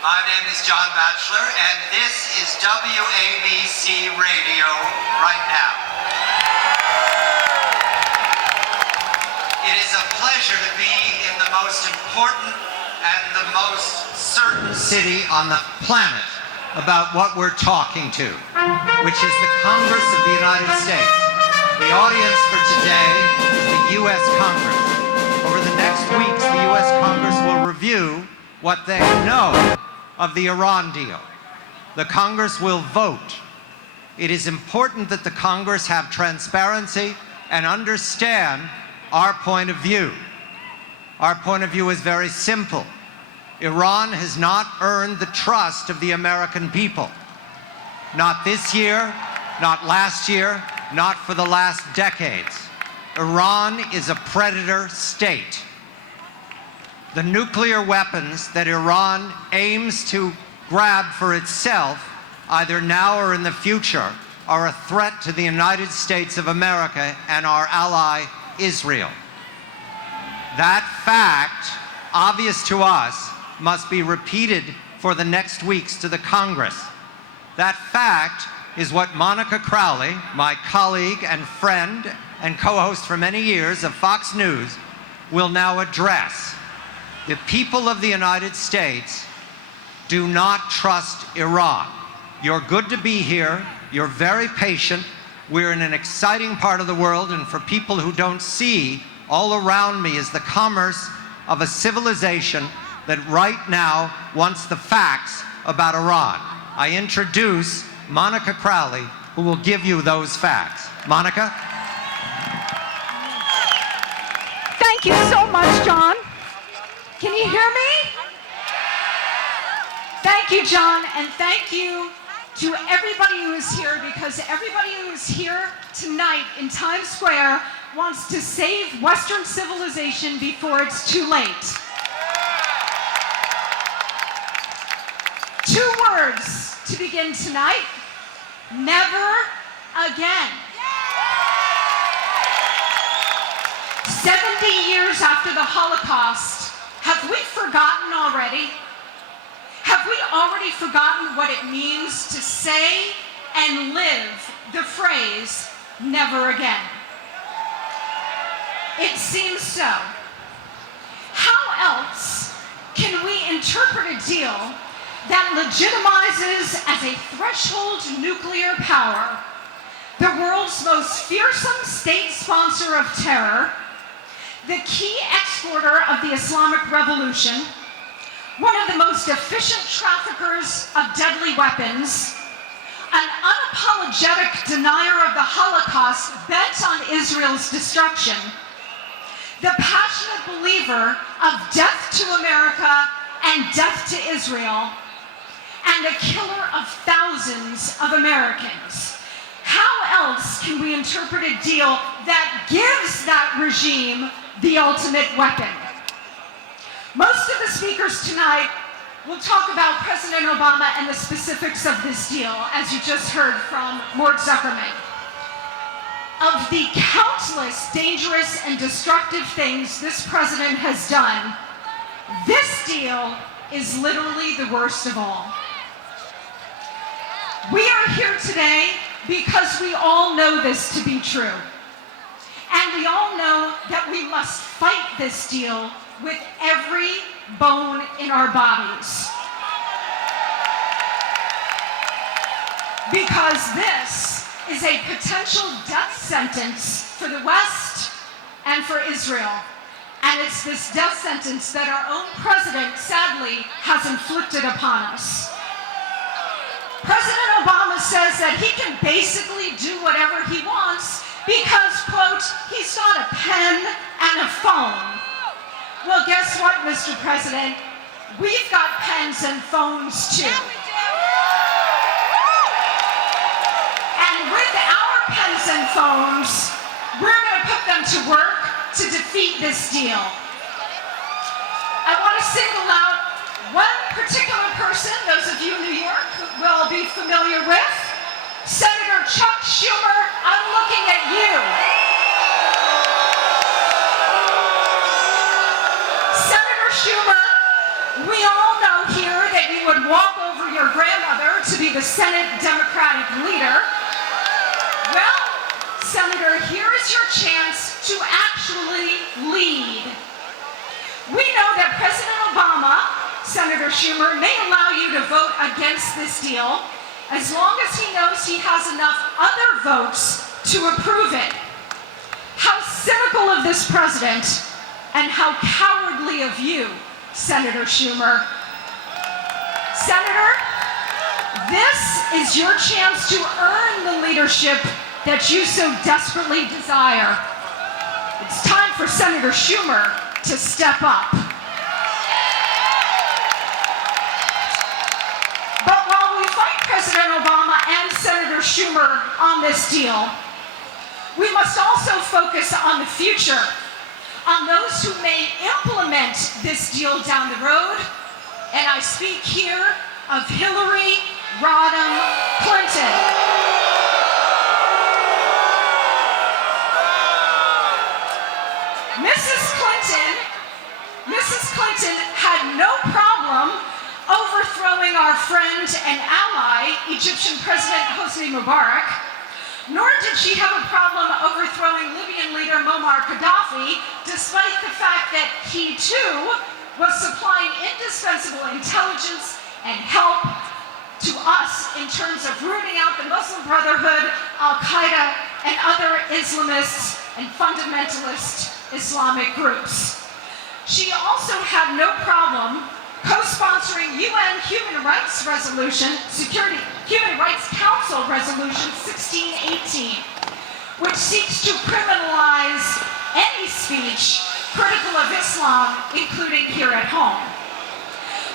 My name is John Batchelor, and this is WABC Radio right now. It is a pleasure to be in the most important and the most certain city on the planet about what we're talking to, which is the Congress of the United States. The audience for today is the U.S. Congress. Over the next weeks, the U.S. Congress will review what they know of the Iran deal. The Congress will vote. It is important that the Congress have transparency and understand our point of view. Our point of view is very simple. Iran has not earned the trust of the American people. Not this year, not last year, not for the last decades. Iran is a predator state. The nuclear weapons that Iran aims to grab for itself, either now or in the future, are a threat to the United States of America and our ally, Israel. That fact, obvious to us, must be repeated for the next weeks to the Congress. That fact is what Monica Crowley, my colleague and friend and co-host for many years of Fox News, will now address. The people of the United States do not trust Iran. You're good to be here. You're very patient. We're in an exciting part of the world, and for people who don't see, all around me is the commerce of a civilization that right now wants the facts about Iran. I introduce Monica Crowley, who will give you those facts. Monica? Thank you so much, John. Can you hear me? Thank you, John, and thank you to everybody who is here, because everybody who is here tonight in Times Square wants to save Western civilization before it's too late. 2 words to begin tonight: never again. 70 years after the Holocaust, have we forgotten already? Have we already forgotten what it means to say and live the phrase, never again? It seems so. How else can we interpret a deal that legitimizes as a threshold nuclear power the world's most fearsome state sponsor of terror, the key exporter of the Islamic Revolution, one of the most efficient traffickers of deadly weapons, an unapologetic denier of the Holocaust bent on Israel's destruction, the passionate believer of death to America and death to Israel, and a killer of thousands of Americans? How else can we interpret a deal that gives that regime the ultimate weapon? Most of the speakers tonight will talk about President Obama and the specifics of this deal, as you just heard from Mort Zuckerman. Of the countless dangerous and destructive things this president has done, this deal is literally the worst of all. We are here today because we all know this to be true. And we all know that we must fight this deal with every bone in our bodies. Because this is a potential death sentence for the West and for Israel. And it's this death sentence that our own president, sadly, has inflicted upon us. President Obama says that he can basically do whatever he wants because, quote, he's got a pen and a phone. Well, guess what, Mr. President? We've got pens and phones too. And with our pens and phones, we're going to put them to work to defeat this deal. I want to single out one particular person, those of you in New York will be familiar with, Senator Chuck Schumer. I'm looking at you. Senator Schumer, we all know here that you would the Senate Democratic leader. Well, Senator, here is your chance to actually lead. We know that President Obama, Senator Schumer, may allow you to vote against this deal as long as he knows he has enough other votes to approve it. How cynical of this president, and how cowardly of you, Senator Schumer. Senator, this is your chance to earn the leadership that you so desperately desire. It's time for Senator Schumer to step up. But while we fight President Obama and Senator Schumer on this deal, we must also focus on the future, on those who may implement this deal down the road, and I speak here of Hillary Rodham Clinton. Mrs. Clinton had no problem overthrowing our friend and ally, Egyptian President Hosni Mubarak, nor did she have a problem overthrowing Libyan leader Muammar Gaddafi, despite the fact that he too was supplying indispensable intelligence and help to us in terms of rooting out the Muslim Brotherhood, Al-Qaeda, and other Islamists and fundamentalist Islamic groups. She also had no problem co-sponsoring UN Human Rights Council Resolution 1618, which seeks to criminalize any speech critical of Islam, including here at home.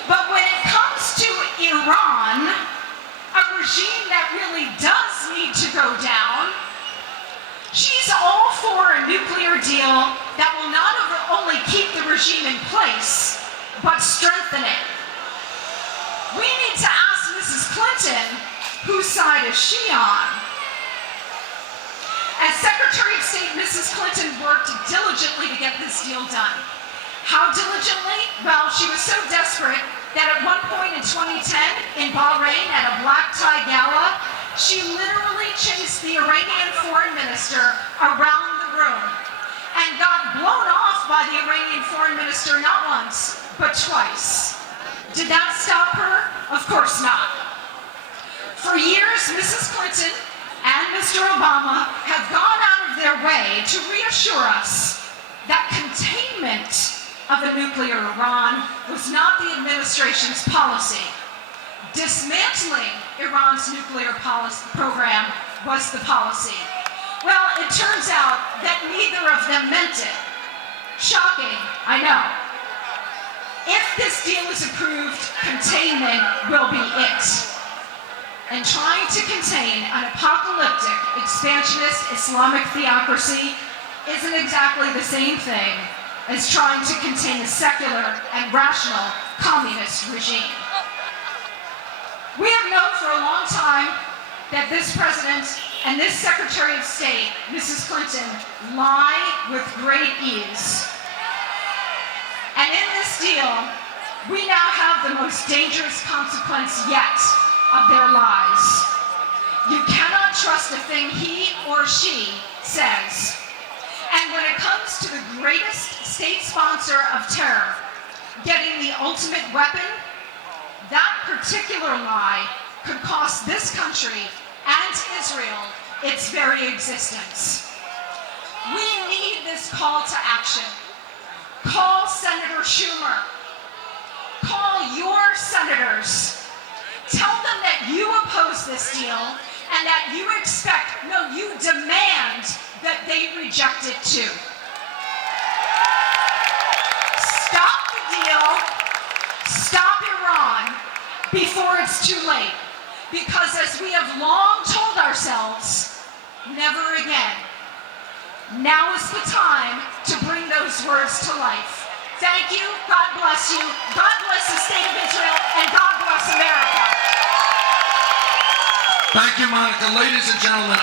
But when it comes to Iran, a regime that really does need to go down, she's all for a nuclear deal that will not only keep the regime in place, but strengthen it. We need to ask Mrs. Clinton, whose side is she on? As Secretary of State, Mrs. Clinton worked diligently to get this deal done. How diligently? Well, she was so desperate that at one point in 2010 in Bahrain at a black tie gala, she literally chased the Iranian foreign minister around the room and got blown off by the Iranian foreign minister not once, but twice. Did that stop her? Of course not. For years, Mrs. Clinton and Mr. Obama have gone out of their way to reassure us that containment of a nuclear Iran was not the administration's policy. Dismantling Iran's nuclear program was the policy. Well, it turns out that neither of them meant it. Shocking, I know. If this deal is approved, containment will be it. And trying to contain an apocalyptic, expansionist Islamic theocracy isn't exactly the same thing as trying to contain a secular and rational communist regime. We have known for a long time that this president and this Secretary of State, Mrs. Clinton, lie with great ease. And in this deal, we now have the most dangerous consequence yet of their lies. You cannot trust a thing he or she says. And when it comes to the greatest state sponsor of terror, getting the ultimate weapon, that particular lie could cost this country and Israel its very existence. We need this call to action. Call Senator Schumer. Call your senators. Tell them that you oppose this deal and that you expect, no, you demand that they reject it too. Stop the deal. Stop Iran before it's too late. Because as we have long told ourselves, never again. Now is the time to bring those words to life. Thank you, God bless you, God bless the state of Israel, and God bless America. Thank you, Monica. Ladies and gentlemen,